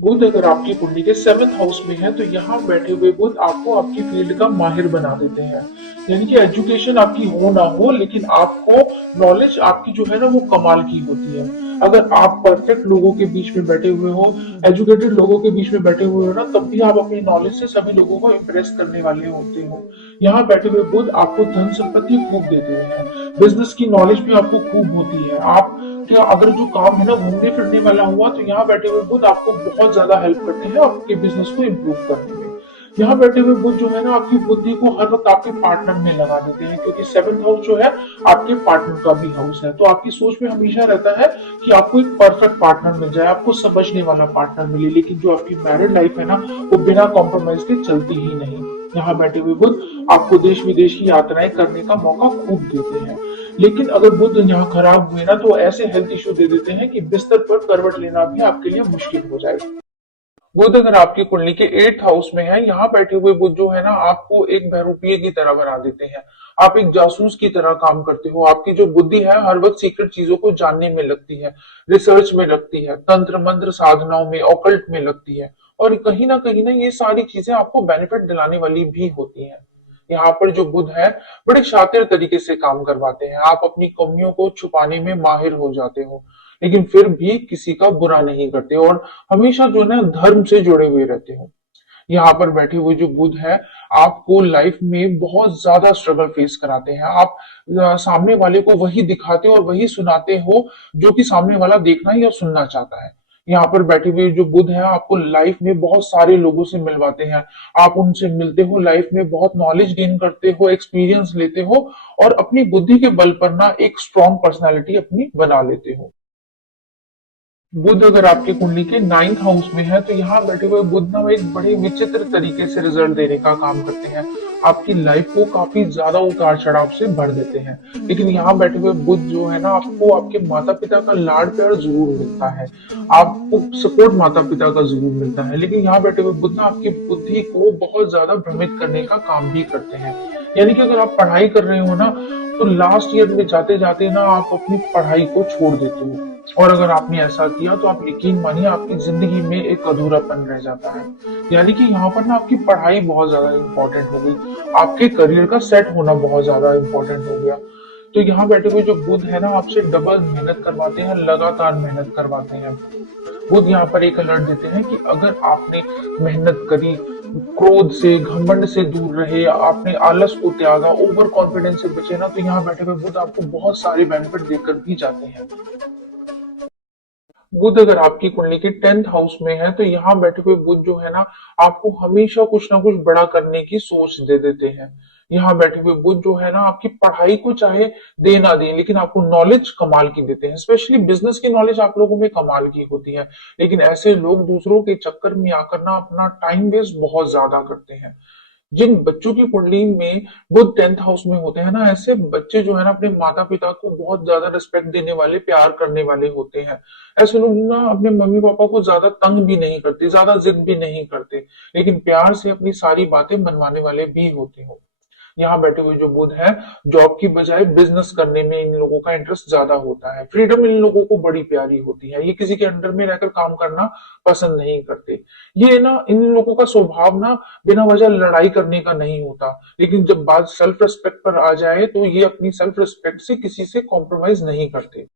बुध अगर आपकी कुंडली के 7th हाउस में है तो यहाँ बैठे हुए बुध आपको आपकी फील्ड का माहिर बना देते हैं। यानी कि एजुकेशन आपकी हो ना हो, लेकिन आपको नॉलेज आपकी जो है ना वो कमाल की होती है। अगर आप परफेक्ट लोगों के बीच में बैठे हुए हो, एजुकेटेड लोगों के बीच में बैठे हुए हो ना, तब भी आप अपनी नॉलेज से सभी लोगों को इम्प्रेस करने वाले होते हो। यहाँ बैठे हुए बुध आपको धन संपत्ति खूब देते हैं। बिजनेस की नॉलेज भी आपको खूब होती है। आप क्या अगर जो काम है ना घूमने फिरने वाला हुआ, तो यहाँ बैठे हुए बुध आपको बहुत ज्यादा हेल्प करते हैं आपके बिजनेस को इम्प्रूव करने में। यहाँ बैठे हुए बुध जो है ना आपकी बुद्धि को हर वक्त आपके पार्टनर में लगा देते हैं, क्योंकि 7th हाउस जो है आपके पार्टनर का भी हाउस है। तो आपकी सोच में हमेशा रहता है कि आपको एक परफेक्ट पार्टनर मिल जाए, आपको समझने वाला पार्टनर मिले। लेकिन जो आपकी मैरिड लाइफ है ना, वो बिना कॉम्प्रोमाइज के चलती ही नहीं। यहाँ बैठे हुए बुध आपको देश विदेश की यात्राएं करने का मौका खूब देते हैं। लेकिन अगर बुध यहाँ खराब हुए ना, तो ऐसे हेल्थ इश्यू दे देते हैं कि बिस्तर पर करवट लेना भी आपके लिए मुश्किल हो जाएगा। बुध अगर आपकी कुंडली के 8th हाउस में है, यहाँ बैठे हुए बुध जो है ना आपको एक बहरूपीय की तरह बना देते हैं। आप एक जासूस की तरह काम करते हो। आपकी जो बुद्धि है हर वक्त सीक्रेट चीजों को जानने में लगती है, रिसर्च में लगती है, तंत्र मंत्र साधनाओं में, ऑकल्ट में लगती है। और कहीं ना ये सारी चीजें आपको बेनिफिट दिलाने वाली भी होती हैं। यहाँ पर जो बुध है बड़े शातिर तरीके से काम करवाते हैं। आप अपनी कमियों को छुपाने में माहिर हो जाते हो, लेकिन फिर भी किसी का बुरा नहीं करते, और हमेशा जो है ना धर्म से जुड़े हुए रहते हो। यहाँ पर बैठे हुए जो बुध है आपको लाइफ में बहुत ज्यादा स्ट्रगल फेस कराते हैं। आप सामने वाले को वही दिखाते हो और वही सुनाते हो जो कि सामने वाला देखना या सुनना चाहता है। यहाँ पर बैठे हुए जो बुध है आपको लाइफ में बहुत सारे लोगों से मिलवाते हैं। आप उनसे मिलते हो, लाइफ में बहुत नॉलेज गेन करते हो, एक्सपीरियंस लेते हो, और अपनी बुद्धि के बल पर ना एक स्ट्रॉन्ग पर्सनालिटी अपनी बना लेते हो। बुध अगर आपकी कुंडली के 9th हाउस में है, तो यहाँ बैठे हुए बुध ना एक बड़े विचित्र तरीके से रिजल्ट देने का काम करते हैं। आपकी लाइफ को काफी ज्यादा उतार चढ़ाव से भर देते हैं। लेकिन यहाँ बैठे हुए बुध जो है ना आपको आपके माता पिता का लाड प्यार जरूर मिलता है, आपको सपोर्ट माता पिता का जरूर मिलता है। लेकिन यहाँ बैठे हुए बुध ना आपकी बुद्धि को बहुत ज्यादा भ्रमित करने का काम भी करते हैं। यानी कि अगर आप पढ़ाई कर रहे हो ना, तो लास्ट ईयर में जाते जाते ना आप अपनी पढ़ाई को छोड़ देते हो। और अगर आपने ऐसा किया तो आप यकीन मानिए आपकी जिंदगी में एक अधूरापन रह जाता है। यानी कि यहाँ पर ना आपकी पढ़ाई बहुत ज्यादा इंपॉर्टेंट हो गई, आपके करियर का सेट होना बहुत ज्यादा इंपॉर्टेंट हो गया। तो यहाँ बैठे हुए जो बुध है ना आपसे डबल मेहनत करवाते हैं, लगातार मेहनत करवाते हैं। बुध यहाँ पर एक अलर्ट देते हैं कि अगर आपने मेहनत करी, क्रोध से घमंड से दूर रहे, आपने आलस को त्यागा, ओवर कॉन्फिडेंस से बचे ना, तो यहाँ बैठे हुए बुध आपको बहुत सारे बेनिफिट देकर भी जाते हैं। बुध अगर आपकी कुंडली के 10th हाउस में है, तो यहाँ बैठे हुए बुध जो है ना आपको हमेशा कुछ ना कुछ बड़ा करने की सोच दे देते हैं। यहाँ बैठे हुए बुध जो है ना आपकी पढ़ाई को चाहे दे ना दे, लेकिन आपको नॉलेज कमाल की देते हैं। स्पेशली बिजनेस की नॉलेज आप लोगों में कमाल की होती है। लेकिन ऐसे लोग दूसरों के चक्कर में आकर ना अपना टाइम वेस्ट बहुत ज्यादा करते हैं। जिन बच्चों की कुंडली में बुध 10th हाउस में होते हैं ना, ऐसे बच्चे जो है ना अपने माता पिता को बहुत ज्यादा रिस्पेक्ट देने वाले, प्यार करने वाले होते हैं। ऐसे लोग ना अपने मम्मी पापा को ज्यादा तंग भी नहीं करते, ज्यादा जिद भी नहीं करते, लेकिन प्यार से अपनी सारी बातें मनवाने वाले भी होते हो। यहाँ बैठे हुए जो बुध है जॉब की बजाय बिजनेस करने में इन लोगों का इंटरेस्ट ज्यादा होता है। फ्रीडम इन लोगों को बड़ी प्यारी होती है, ये किसी के अंडर में रहकर काम करना पसंद नहीं करते। ये ना इन लोगों का स्वभाव ना बिना वजह लड़ाई करने का नहीं होता, लेकिन जब बात सेल्फ रिस्पेक्ट पर आ जाए तो ये अपनी सेल्फ रिस्पेक्ट से किसी से कॉम्प्रोमाइज नहीं करते।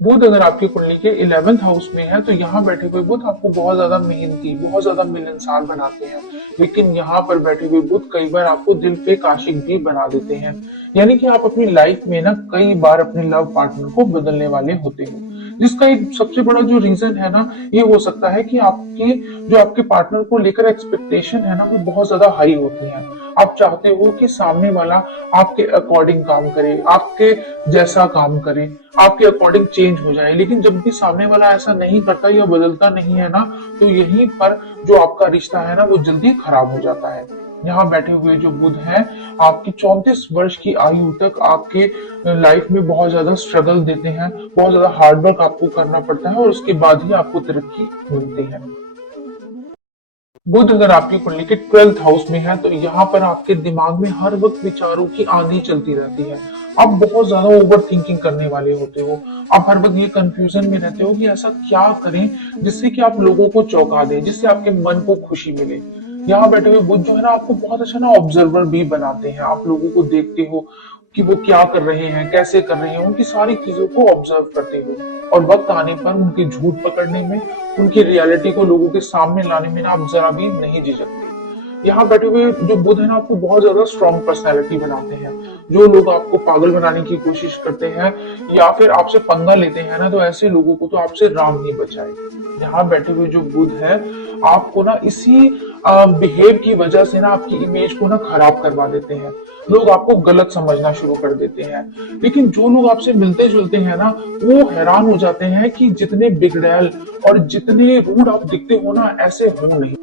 बुध अगर आपकी कुंडली के 11th हाउस में है, तो यहाँ बैठे हुए बुध आपको बहुत ज्यादा मेहनती, बहुत ज्यादा मिलनसार बनाते हैं। लेकिन यहाँ पर बैठे हुए बुध कई बार आपको दिल पे आशिक भी बना देते हैं। यानी कि आप अपनी लाइफ में ना कई बार अपने लव पार्टनर को बदलने वाले होते हो, जिसका एक सबसे बड़ा जो रीजन है ना, ये हो सकता है कि आपकी जो आपके पार्टनर को लेकर एक्सपेक्टेशन है ना वो बहुत ज्यादा हाई होती है। आप चाहते हो कि सामने वाला आपके अकॉर्डिंग काम करे, आपके जैसा काम करे, आपके अकॉर्डिंग चेंज हो जाए। लेकिन जब भी सामने वाला ऐसा नहीं करता या बदलता नहीं है ना, तो यहीं पर जो आपका रिश्ता है ना वो जल्दी खराब हो जाता है। यहाँ बैठे हुए जो बुध है आपकी 34 वर्ष की आयु तक आपके लाइफ में बहुत ज्यादा स्ट्रगल देते हैं, बहुत ज्यादा हार्डवर्क आपको करना पड़ता है, और उसके बाद ही आपको तरक्की मिलती है। बुध अगर आपकी कुंडली के 12th हाउस में है, तो यहाँ पर आपके दिमाग में हर वक्त विचारों की आंधी चलती रहती है। आप बहुत ज्यादा ओवर थिंकिंग करने वाले होते हो। आप हर वक्त ये कंफ्यूजन में रहते हो कि ऐसा क्या करें जिससे कि आप लोगों को चौंका दें, जिससे आपके मन को खुशी मिले। यहाँ बैठे हुए बुद्ध जो है ना आपको बहुत अच्छा ना ऑब्जर्वर भी बनाते हैं। आप लोगों को देखते हो कि वो क्या कर रहे हैं, कैसे कर रहे हैं, उनकी सारी चीजों को ऑब्जर्व करते हो। और वक्त आने पर उनके झूठ पकड़ने में, उनकी रियलिटी को लोगों के सामने लाने में ना आप जरा भी नहीं झिझकते। यहाँ बैठे हुए जो बुध है ना आपको बहुत ज्यादा स्ट्रॉन्ग पर्सनैलिटी बनाते हैं। जो लोग आपको पागल बनाने की कोशिश करते हैं या फिर आपसे पंगा लेते हैं ना, तो ऐसे लोगों को तो आपसे राम नहीं बचाए। यहाँ बैठे हुए जो बुध है आपको ना इसी बिहेव की वजह से ना आपकी इमेज को ना खराब करवा देते हैं। लोग आपको गलत समझना शुरू कर देते हैं। लेकिन जो लोग आपसे मिलते जुलते हैं ना, वो हैरान हो जाते हैं कि जितने बिगड़ैल और जितने रूड आप दिखते हो ना, ऐसे हो नहीं।